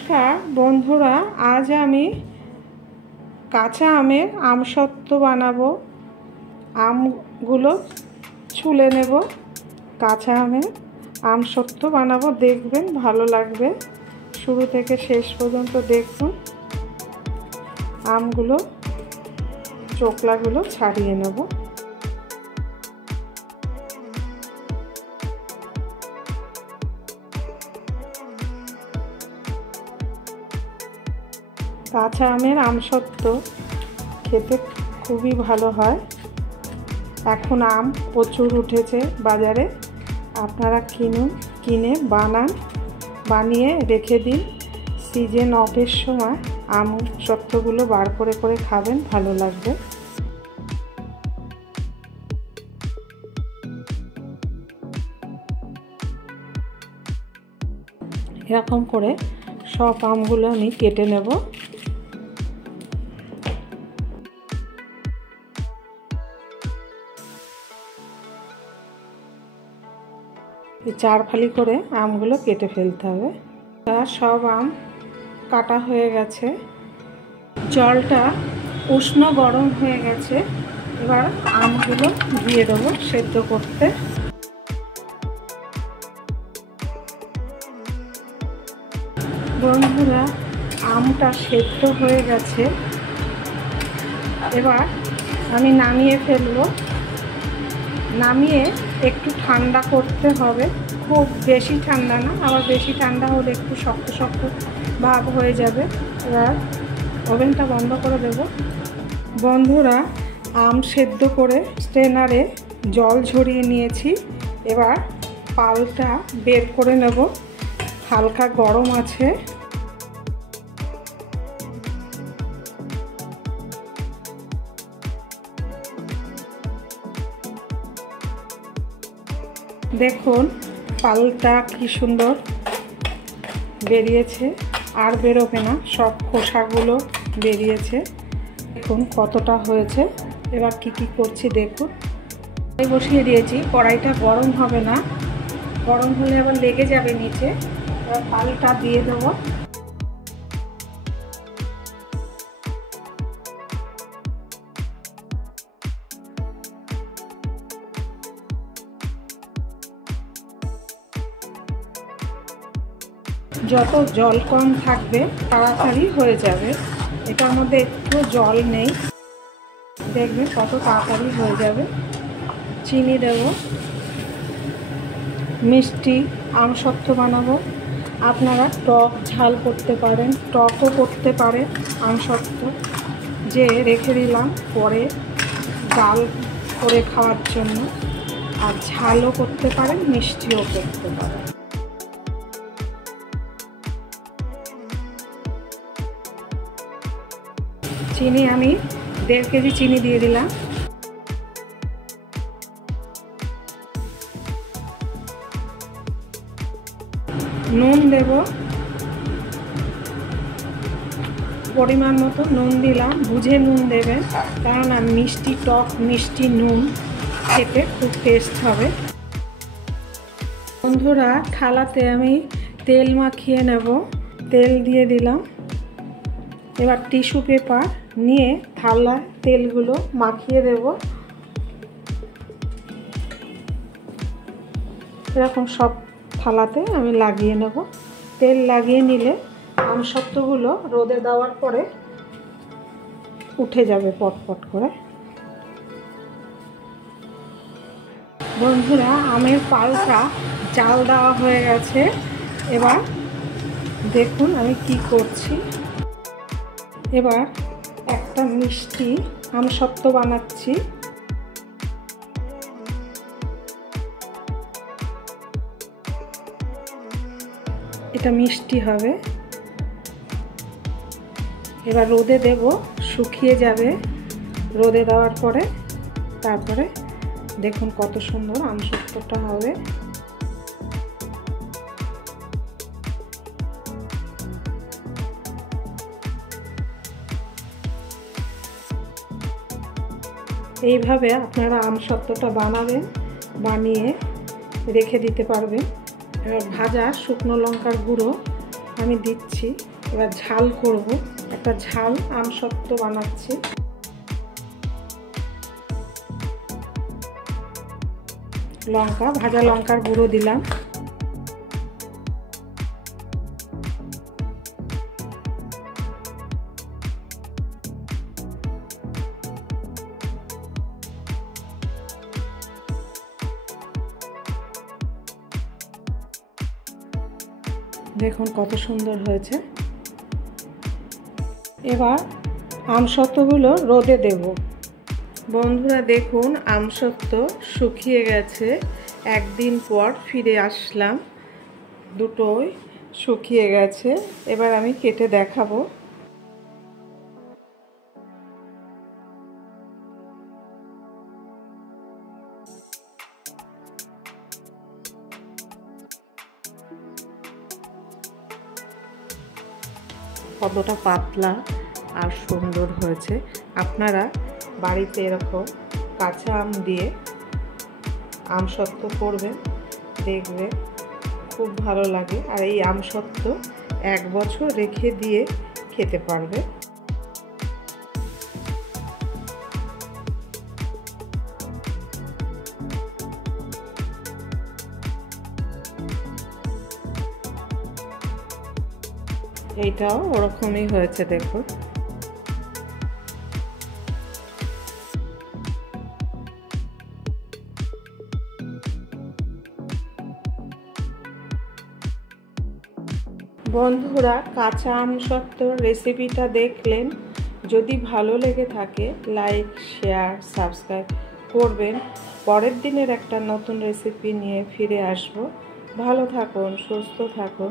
নমস্কার বন্ধুরা, আজ আমি কাঁচা আমের আমসত্ত্ব বানাবো। আমগুলো ছুলে নেব, কাঁচা আমের আমসত্ত্ব বানাবো। দেখবেন ভালো লাগবে, শুরু থেকে শেষ পর্যন্ত দেখুন। আমগুলো চোকলাগুলো ছাড়িয়ে নেব। কাঁচা আমের আমসত্ত্ব খেতে খুবই ভালো হয়। এখন আম প্রচুর উঠেছে বাজারে, আপনারা কিনে বানিয়ে রেখে দিন। সিজন অফের সময় আমসত্ত্বগুলো বার করে খাবেন, ভালো লাগবে। এরকম করে সব আমগুলো আমি কেটে নেব। চার ফালি করে আমগুলো কেটে ফেলতে হবে। সব আম কাটা হয়ে গেছে, জলটা উষ্ণ গরম হয়ে গেছে। এবার আমগুলো দিয়ে দেবো সেদ্ধ করতে। বন্ধুরা, আমটা সেদ্ধ হয়ে গেছে, এবার আমি নামিয়ে ফেলবো। নামিয়ে একটু ঠান্ডা করতে হবে, খুব বেশি ঠান্ডা না, আবার বেশি ঠান্ডা হলে একটু শক্ত শক্ত ভাব হয়ে যাবে। এবার ওভেনটা বন্ধ করে দেব। বন্ধুরা, আম সেদ্ধ করে স্ট্রেনারে জল ঝরিয়ে নিয়েছি। এবার পালটা বের করে নেব, হালকা গরম আছে। দেখুন পালটা কি সুন্দর বেরিয়েছে, আর বেরোবে না, সব খোসাগুলো বেরিয়েছে। দেখুন কতটা হয়েছে। এবার কি করছি দেখুন। কড়াই বসিয়ে দিয়েছি, কড়াইটা গরম হবে না, গরম হলে আবার লেগে যাবে নিচে। এবার পালটা দিয়ে দেবো। যত জল কম থাকবে তাড়াতাড়ি হয়ে যাবে। এটার মধ্যে একটু জল নেই, দেখবে কত তাড়াতাড়ি হয়ে যাবে। চিনি দেব, মিষ্টি আমসত্ত্ব বানাবো। আপনারা টক ঝাল করতে পারেন, টকও করতে পারেন। আমসত্ত্ব যে রেখে দিলাম পরে ডাল করে খাওয়ার জন্য, আর ঝালও করতে পারেন, মিষ্টিও করতে পারেন। চিনি আমি 1.5 কেজি চিনি দিয়ে দিলাম। নুন দেব, পরিমাণ মতো নুন দিলাম। বুঝে নুন দেবেন, কারণ মিষ্টি টক মিষ্টি নুন খেতে খুব টেস্ট হবে। বন্ধুরা, থালাতে আমি তেল মাখিয়ে নেব। তেল দিয়ে দিলাম। এবার টিস্যু পেপার নিয়ে থালায় তেলগুলো মাখিয়ে দেব। এরকম সব থালাতে আমি লাগিয়ে নেব। তেল লাগিয়ে নিলে আমসত্ত্বগুলো রোদে দেওয়ার পরে উঠে যাবে পটপট করে। বন্ধুরা, আমের পালটা জাল দেওয়া হয়ে গেছে। এবার দেখুন আমি কি করছি। এবার একটা মিষ্টি আমসত্ত্ব বানাচ্ছি। এটা মিষ্টি হবে। এবার রোদে দেব, শুকিয়ে যাবে রোদে দেওয়ার পরে। তারপরে দেখুন কত সুন্দর আমসত্ত্বটা হবে। এইভাবে আপনারা আমসত্ত্বটা বানাবেন, বানিয়ে রেখে দিতে পারবেন। এবার ভাজা শুকনো লঙ্কার গুঁড়ো আমি দিচ্ছি। এবার ঝাল করব, একটা ঝাল আমসত্ত্ব বানাচ্ছি। লঙ্কা, ভাজা লঙ্কার গুঁড়ো দিলাম। দেখুন কত সুন্দর হয়েছে। এবার আমসত্ত্বগুলো রোদে দেব। বন্ধুরা দেখুন আমসত্ত্ব শুকিয়ে গেছে। একদিন পর ফিরে আসলাম, দুটোই শুকিয়ে গেছে। এবার আমি কেটে দেখাবো। কতটা পাতলা আর সুন্দর হয়েছে। আপনারা বাড়িতে এরকম কাঁচা আম দিয়ে আমসত্ত্ব করবেন, দেখবেন খুব ভালো লাগে। আর এই আমসত্ত্ব 1 বছর রেখে দিয়ে খেতে পারবে। এইটাও ওরকমই হয়েছে দেখুন। বন্ধুরা কাঁচা আমসত্ত্বর রেসিপিটা দেখলেন। যদি ভালো লেগে থাকে লাইক, শেয়ার, সাবস্ক্রাইব করবেন। পরের দিনের একটা নতুন রেসিপি নিয়ে ফিরে আসব। ভালো থাকুন, সুস্থ থাকুন।